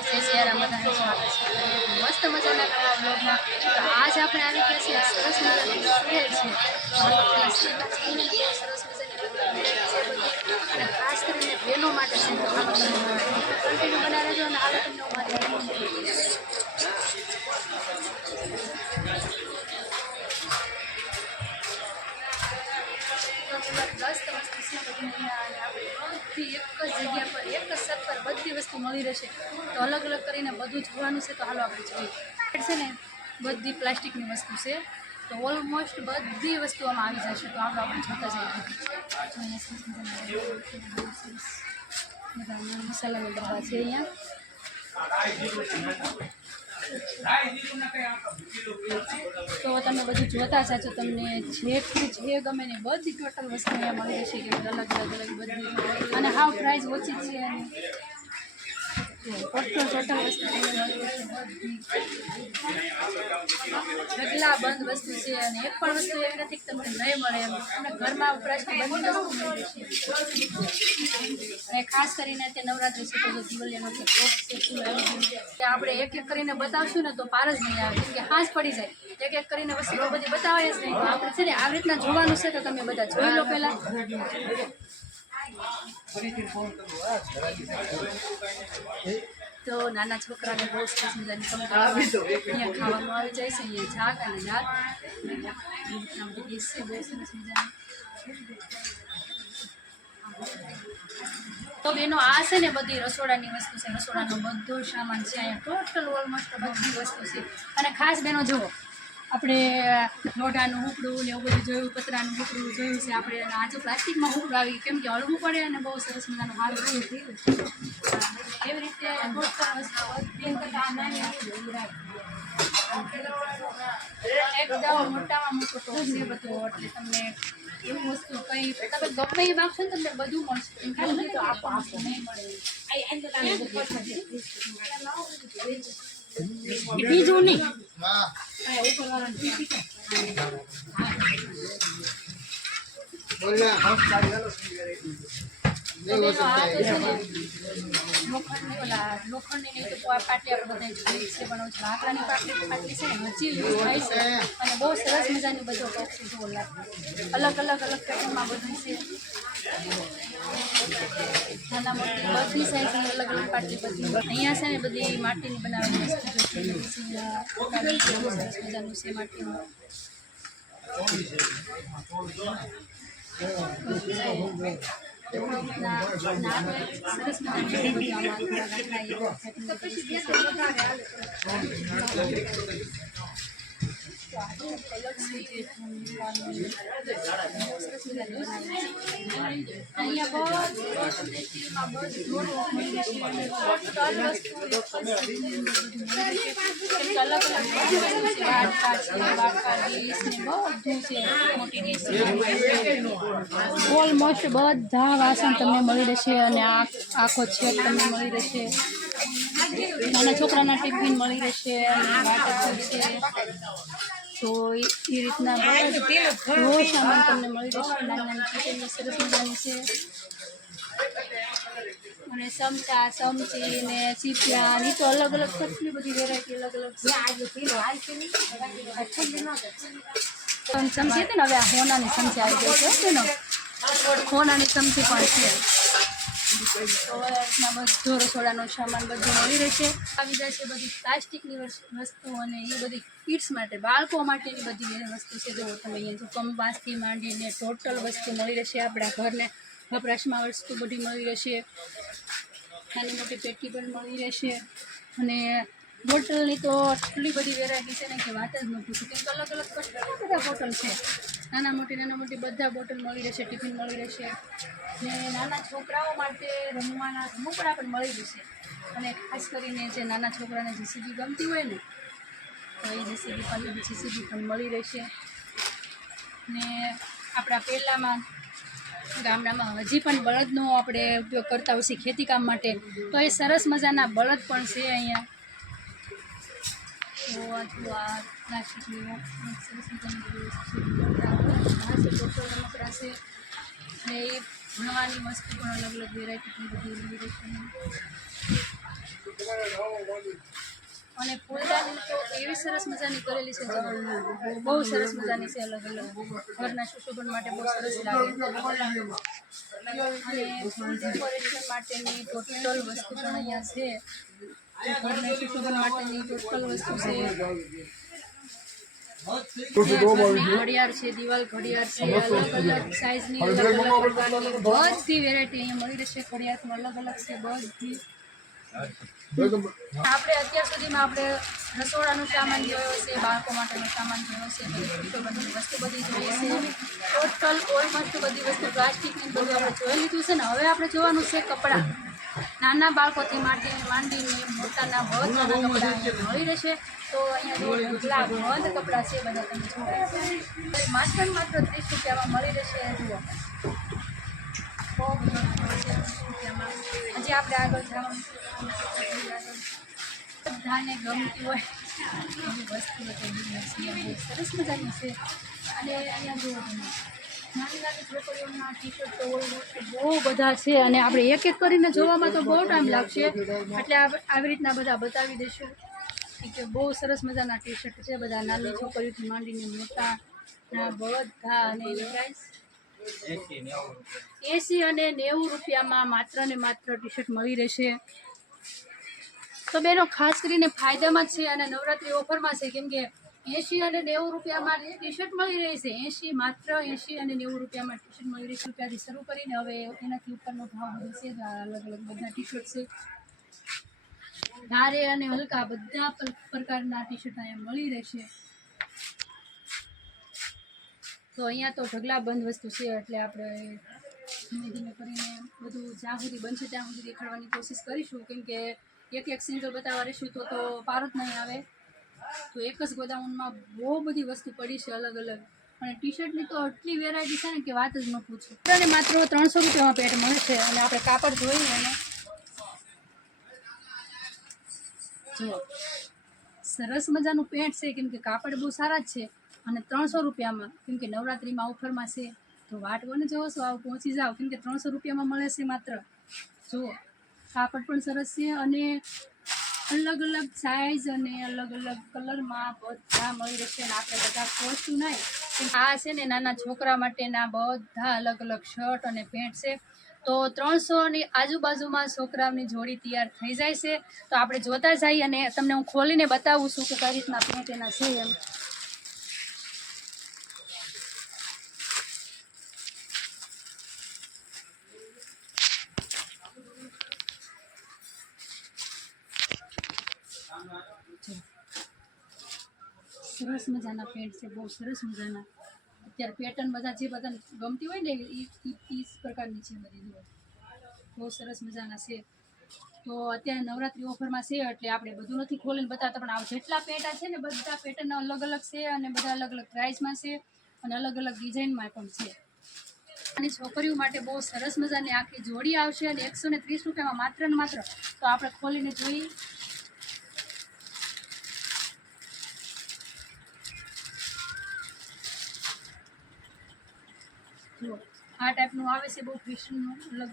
Guys જય સિયારામ બધાને સ્વાગત છે મસ્ત મજાના નવા બ્લોગમાં। તો આજ આપણે આવી ગયા છીએ સરસ મજાની સેલ છે સરસ મજાની અને ખાસ કરીને બહેનો માટે છે તો આમાં કન્ટિન્યુ બના રહેજો અને આ તમને બધી એક જ જગ્યા પર એક જ છત પર બધી વસ્તુ મળી રહેશે। તો અલગ અલગ કરીને બધું જોવાનું છે। તો હાલો આપણે જોઈએ છે ને બધી પ્લાસ્ટિકની વસ્તુ છે। તો ઓલમોસ્ટ બધી વસ્તુ આમાં આવી જશે। તો હાલો આપણે જોતા જઈએ। બધા મસાલાના ડબ્બા છે અહીંયા। તો તમે બધું જોતા જાજો, તમને જે ગમે ને બધી ટોટલ વસ્તુ અહીંયા મળી રહેશે કે અલગ અલગ બધી અને હાવ પ્રાઇસ ઓછી છે અને ટોટલ વસ્તુ ઢગલા બંધ વસ્તુ છે અને એક પણ વસ્તુ એવી નથી કે તમને નહીં મળે એમ અને ઘરમાં વપરાશની બધી વસ્તુ મળી રહેશે। અને ખાસ કરીને તે નવરાત્રિ છે તો દિવાળીનો કે ટોપ છે કે આપણે એક એક કરીને બતાવશું ને તો પાર જ નહીં આવે કેમ કે હાંસ પડી જાય। એક એક કરીને વસ્તુ બધી બતાવે જ નહીં। તો આપણે છે ને આવી રીતના જોવાનું છે। તો તમે બધા જોઈ લો પહેલાં। તો નાના છોકરાને બહુ સરસ મજાની અહીંયા ખાવાનું આવી જાય છે। અહીંયા શાક અને દાળ બધી છે બહુ સરસ મજાની। તો બેનો આ છે ને બધી રસોડાની વસ્તુ છે। રસોડાનો બધો સામાન છે અહીંયા ટોટલ ઓલમોસ્ટ બધી વસ્તુ છે। અને ખાસ બેનો જુઓ આપણે લોઢાનું ઉપડું ને એવું બધું જોયું, પતરાનું ઉપડું જોયું છે આપણે। આ જો પ્લાસ્ટિકમાં ઉપડું આવી કેમ કે હળવું પડે અને બહુ સરસ મજાનું હાલ એવી રીતે એકદમ મોટામાં મોટો ટોપ છે બધો એટલે તમને એવું વસ્તુ કંઈ તમે ગમે એ માગશો ને તમને બધું મળશે। એમ ખાલી તો આપો નહીં મળે બીજું નહીં લોખંડની નહીં તો પાટલી આપણે બધા જોઈએ છે પણ લાકડાની પાટલી છે ને હજી યુઝ થાય છે અને બહુ સરસ મજાની બધો ટોપ છે જો અલગ પેટર્નમાં બધું છે। નાના મોટી બધી સાઈઝની અલગ અલગ પાટલી બધી અહીંયા છે ને બધી માટીની બનાવેલી વસ્તુ સરસ મજાનું છે માટીનું। સરસ ઓલમોસ્ટ બધા વાસણ તમને મળી રહેશે અને આખો છેક તમને મળી રહેશે। નાના છોકરાના ટિફિન મળી રહેશે અને વાટર છે તો એ રીતના બધો સામાન તમને મળી રહેશે। નાની કિચનની સરસ મજાની છે અને ચમચા ચમચી ને ચીપિયા ની તો અલગ અલગ કેટલી બધી વેરાયટી અલગ અલગ ચમચી હતી ને હવે આ હોનાની ચમચી આવી ગઈ છે ને હોનાની ચમચી પણ છે। તો રીતના બધો રસોડાનો સામાન બધો મળી રહેશે। આવી જાય છે બધી પ્લાસ્ટિકની વસ્તુ અને એ બધી કિડ્સ માટે બાળકો માટેની બધી વસ્તુ છે। જો તમે અહીંયા જો કંપાસથી માંડીને ટોટલ વસ્તુ મળી રહેશે। આપણા ઘરને વપરાશમાં વસ્તુ બધી મળી રહેશે। નાની મોટી પેટી પણ મળી રહેશે અને બોટલની તો આટલી બધી વેરાયટી છે ને કે વાત જ ન પૂછું કેમ કે અલગ અલગ કેટલા બધા બોટલ છે। નાના મોટી બધા બોટલ મળી રહેશે। ટિફિન મળી રહેશે ને નાના છોકરાઓ માટે રમવાના રમકડા પણ મળી રહેશે। અને ખાસ કરીને જે નાના છોકરાને જેસીબી ગમતી હોય ને તો એ જેસીબી પણ મળી રહેશે। ને આપણા પહેલાંમાં ગામડામાં હજી પણ બળદનો આપણે ઉપયોગ કરતા હોઈએ ખેતીકામ માટે તો એ સરસ મજાના બળદ પણ છે અહીંયા। તો આ પ્લાસ્ટિકની સરસ મજાની રમકડા છે ને એ ભણવાની વસ્તુ પણ અલગ અલગ વેરાયટીની બધી મળી રહેશે। અને ફૂલદાની તો એવી સરસ મજાની કરેલી છે, બહુ સરસ મજાની છે, અલગ અલગ ઘરના સુશોભન માટે બહુ સરસ લાગે. અને ફૂલ ડેકોરેશન માટેની ટોટલ વસ્તુ પણ અહીંયા છે. ઘરના સુશોભન માટેની ટોટલ વસ્તુ છે. ઘડિયાળ છે, દિવાલ ઘડિયાળ છે, અલગ અલગ સાઈઝની અલગ અલગ પ્રકારની બધી વેરાયટી અહીંયા મળી રહેશે. ઘડિયાળમાં અલગ અલગ છે બધી. આપણે અત્યાર સુધીમાં આપણે રસોડાનું સામાન જોયો છે, બાળકો માટેનો સામાન જોયો છે, બધી વસ્તુ બધી જોઈએ છે. ટોટલ ઓલમોસ્ટ બધી વસ્તુ પ્લાસ્ટિકની બધું આપણે જોઈ લીધું છે ને. હવે આપણે જોવાનું છે કપડાં. નાના બાળકોથી માંડીને મોટાના બહુ નાના કપડાં અહીંયા મળી રહેશે. તો અહીંયા ઢગલા બંધ કપડાં છે બધા તમે જોવા માત્ર 30 રૂપિયામાં મળી રહેશે. જુઓ બહુ બધું છે 30 રૂપિયામાં. હજી આપણે આગળ જવાનું બધાને ગમતી હોય એવી વસ્તુ બહુ સરસ મજાની છે. અને અહીંયા જુઓ તમે નાની નાની છોકરીઓના ટી શર્ટ તો બહુ બધા છે. અને આપણે એક એક કરીને જોવામાં તો બહુ ટાઈમ લાગશે, એટલે આવી રીતના બધા બતાવી દઈશું કે બહુ સરસ મજાના ટી શર્ટ છે. બધા નાની છોકરીઓથી માંડીને મોટા બધા. અને એની પ્રાઇસ 80 અને 90 રૂપિયામાં માત્ર ને માત્ર ટી શર્ટ મળી રહેશે. તો બેનો ખાસ કરીને ફાયદામાં જ છે અને નવરાત્રી ઓફરમાં છે, કેમ કે 80 અને 90 રૂપિયામાં ટી શર્ટ મળી રહી છે. માત્ર 80 અને 90 રૂપિયામાં ટી શર્ટ મળી રહેશે. રૂપિયાથી શરૂ કરીને હવે એનાથી ઉપરનો ભાવ બધો છે. અલગ અલગ બધા ટી શર્ટ છે, ભારે અને હલકા બધા પ્રકારના ટી શર્ટ અહીંયા મળી રહેશે. તો અહીંયા તો ઢગલા બંધ વસ્તુ છે, એટલે આપણે ધીમે ધીમે કરીને બધું જ્યાં સુધી બનશે ત્યાં સુધી દેખાડવાની કોશિશ કરીશું, કેમ કે એક સિંગલ બતાવવા રહીશું તો પાર જ નહીં આવે. તો એક જ ગોદાઉનમાં બહુ બધી વસ્તુ પડી છે અલગ અલગ. અને ટી શર્ટની તો આટલી વેરાયટી છે ને કે વાત જ ન પૂછો. અને માત્ર 300 રૂપિયામાં પેટ મળશે. અને આપણે કાપડ જોઈએ અને જુઓ સરસ મજાનું પેન્ટ છે, કેમ કે કાપડ બહુ સારા જ છે. અને 300 રૂપિયામાં, કેમ કે નવરાત્રિમાં ઓફરમાં છે. તો વાટ કોને જોવો છો, આવું પહોંચી જાઓ, કેમ કે 300 રૂપિયામાં મળે છે માત્ર. જુઓ કાપડ પણ સરસ છે અને અલગ અલગ સાઇઝ અને અલગ અલગ કલરમાં બધા મળી રહેશે. અને આપણે બધા પહોંચતું નહીં. આ છે ને નાના છોકરા માટેના બધા અલગ અલગ શર્ટ અને પેન્ટ છે. તો 300ની આજુબાજુમાં છોકરાઓની જોડી તૈયાર થઈ જાય છે. તો આપણે જોતા જઈએ અને તમને હું ખોલીને બતાવું છું કે કઈ રીતના પેન્ટ એના છે એમ. સરસ મજાના પેન્ટ છે, બહુ સરસ મજાના. અત્યારે પેટર્ન બધા જે બધાને ગમતી હોય ને એ પ્રકારની છે બધી. બહુ સરસ મજાના છે. તો અત્યારે નવરાત્રી ઓફરમાં છે, એટલે આપણે બધું નથી ખોલીને બતાવતા, પણ આ જેટલા પેટા છે ને બધા પેટર્ન અલગ અલગ છે. અને બધા અલગ અલગ પ્રાઇસમાં છે અને અલગ અલગ ડિઝાઇનમાં પણ છે. અને છોકરીઓ માટે બહુ સરસ મજાની આખી જોડી આવશે અને 130 રૂપિયામાં માત્ર ને માત્ર. તો આપણે ખોલીને જોઈએ. જો આ ટાઈપનું આવે છે, બહુ ફેશનનું અલગ.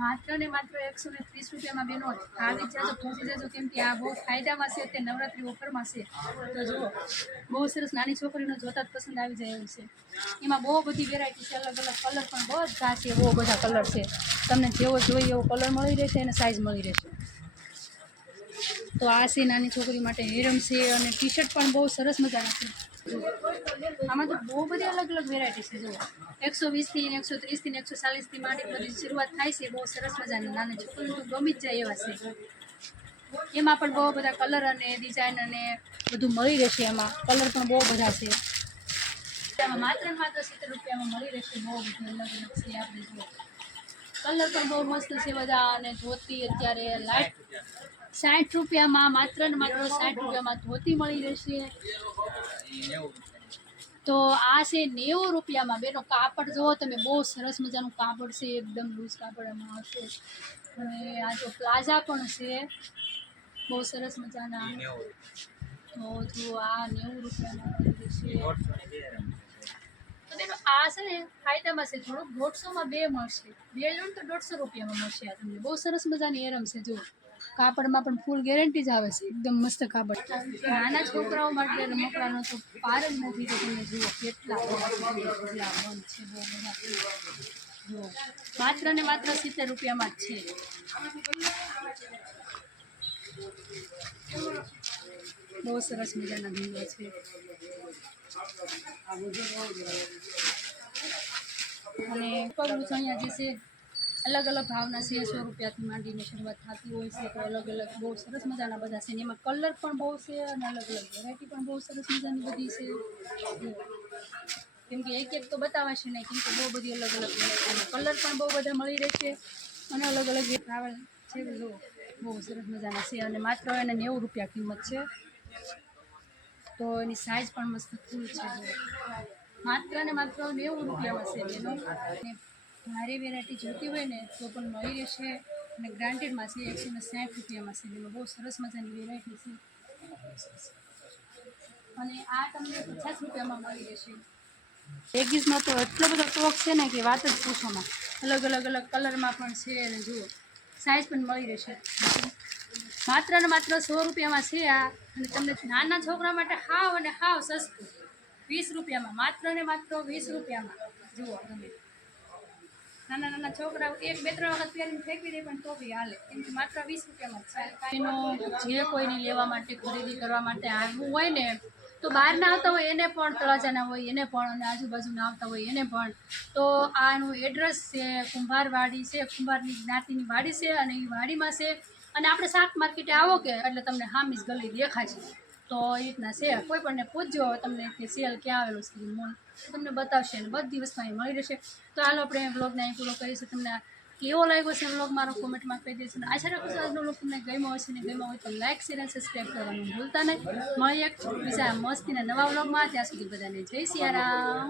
માત્ર ને માત્ર 130 રૂપિયામાં બેનો આવી જજો, પહોંચી જજો, કેમ કે આ બહુ ફાયદામાં છે. તે નવરાત્રી ઓફરમાં છે. તો જુઓ બહુ સરસ, નાની છોકરીનો જોતા જ પસંદ આવી જાય એવું છે. એમાં બહુ બધી વેરાયટી છે, અલગ અલગ કલર પણ બધા છે, બહુ બધા કલર છે. તમને જેવો જોઈએ એવો કલર મળી રહેશે અને સાઇઝ મળી રહેશે. તો આ છે નાની છોકરી માટે હેરમ છે. અને ટી શર્ટ પણ બહુ સરસ મજાના છે. આમાં તો બહુ બધી અલગ અલગ વેરાયટી છે. જુઓ 120થી 130થી 140થી માંડી બધી શરૂઆત થાય છે. બહુ સરસ મજાની નાની છોકરીઓ તો ગમી જ જાય એવા છે. એમાં પણ બહુ બધા કલર અને ડિઝાઇન અને બધું મળી રહેશે. એમાં કલર પણ બહુ બધા છે. એમાં માત્ર 70 રૂપિયામાં મળી રહેશે. બહુ બધી અલગ અલગ છે. આપણે જુઓ કલર પણ બહુ મસ્ત છે બધા. અને ધોતી અત્યારે લાઈટ 60 રૂપિયામાં, માત્ર ને માત્ર 60 રૂપિયામાં ધોતી મળી રહેશે. તો આ છે 90 રૂપિયામાં. બેનો કાપડ જુઓ તમે, બહુ સરસ મજાનું કાપડ છે, એકદમ લૂઝ કાપડ એમાં આવશે. અને આ જો પ્લાઝા પણ છે, બહુ સરસ મજાના. તો જો આ 90 રૂપિયામાં મળી રહેશે. તો બેનો આ છે ને ફાયદામાં છે થોડુંક 150માં 2 મળશે. 2 લો ને તો 150 રૂપિયામાં મળશે આ તમને. બહુ સરસ મજાની એરમ છે જો. કાપડમાં પણ ફૂલ ગેરંટી જ આવે છે, એકદમ મસ્ત કાપડ. નાના છોકરાઓ માટે રમકડાનો તો પાર જ નથી. તો તમે જુઓ કેટલા મન છે, બહુ બધા જુઓ. માત્ર ને માત્ર 70 રૂપિયામાં જ છે. બહુ સરસ મજાના ભીંગા છે. અને પગલું ચણિયા જે છે અલગ અલગ ભાવના છે. 100 રૂપિયાથી માંડીને શરૂઆત થતી હોય છે. તો અલગ અલગ બહુ સરસ મજાના બધા છે. એમાં કલર પણ બહુ છે અને અલગ અલગ વેરાયટી પણ બહુ સરસ મજાની બધી છે. કેમ કે એક તો બતાવાશે નહીં, કેમ કે બહુ બધી અલગ અલગ વેરાયટી કલર પણ બહુ બધા મળી રહેશે અને અલગ અલગ ટ્રાવેલ છે. જો બહુ સરસ મજાના છે અને માત્ર એને 90 રૂપિયા કિંમત છે. તો એની સાઇઝ પણ મસ્ત ફૂલ છે. માત્ર ને માત્ર 90 રૂપિયામાં છે બેનો. અને ભારે વેરાયટી જોતી હોય ને તો પણ મળી રહેશે અને ગ્રાન્ટેડમાં છે. 160 રૂપિયામાં છે બેનો. બહુ સરસ મજાની વેરાયટી છે. અને આ તમને 50 રૂપિયામાં મળી રહેશે. લેગીસમાં તો એટલો બધો સ્ટોક છે ને કે વાત જ પૂછોમાં. અલગ કલરમાં પણ છે અને જુઓ સાઇઝ પણ મળી રહેશે. માત્ર ને માત્ર 100 રૂપિયામાં છે આ. અને તમને નાના છોકરા માટે હાવ અને હાવ સસ્તું 20 રૂપિયામાં. માત્ર ને માત્ર 20 રૂપિયામાં જુઓ તમે. નાના છોકરાઓ 1, 2, 3 વખત પહેરીને ફેંકી દે પણ તો બી હાલે. કેમ કે માત્ર 20 રૂપિયામાં જ છે. એનો જે કોઈને લેવા માટે ખરીદી કરવા માટે આવવું હોય ને તો બહારના આવતા હોય એને પણ, તળાજાના હોય એને પણ, અને આજુબાજુના આવતા હોય એને પણ. તો આનું એડ્રેસ છે કુંભારવાડી છે. કુંભારની જ્ઞાતિની વાડી છે અને એ વાડીમાં છે. અને આપણે શાક માર્કેટે આવો કે એટલે તમને હામીસ ગલી દેખાશે. તો એ રીતના છે. કોઈ પણને પૂછજો તમને કે સેલ ક્યાં આવેલું છે મોલ, તમને બતાવશે અને બધી વસ્તુ અહીં મળી રહેશે. તો હાલો આપણે વ્લોગને અહીં પૂરો કરીશું. તમને કેવો લાગ્યો છે વ્લોગ મારો કોમેન્ટમાં કહી દેજો. આશા રાખું છું આજનો વ્લોગ તમને ગમ્યો હશે ને ગમ્યો હોય તો લાઈક, શેર અને સબસ્ક્રાઈબ કરવાનું ભૂલતા નહીં. મળીએ બીજા મસ્તીના નવા વ્લોગમાં. ત્યાં સુધી બધાને જય સિયારામ.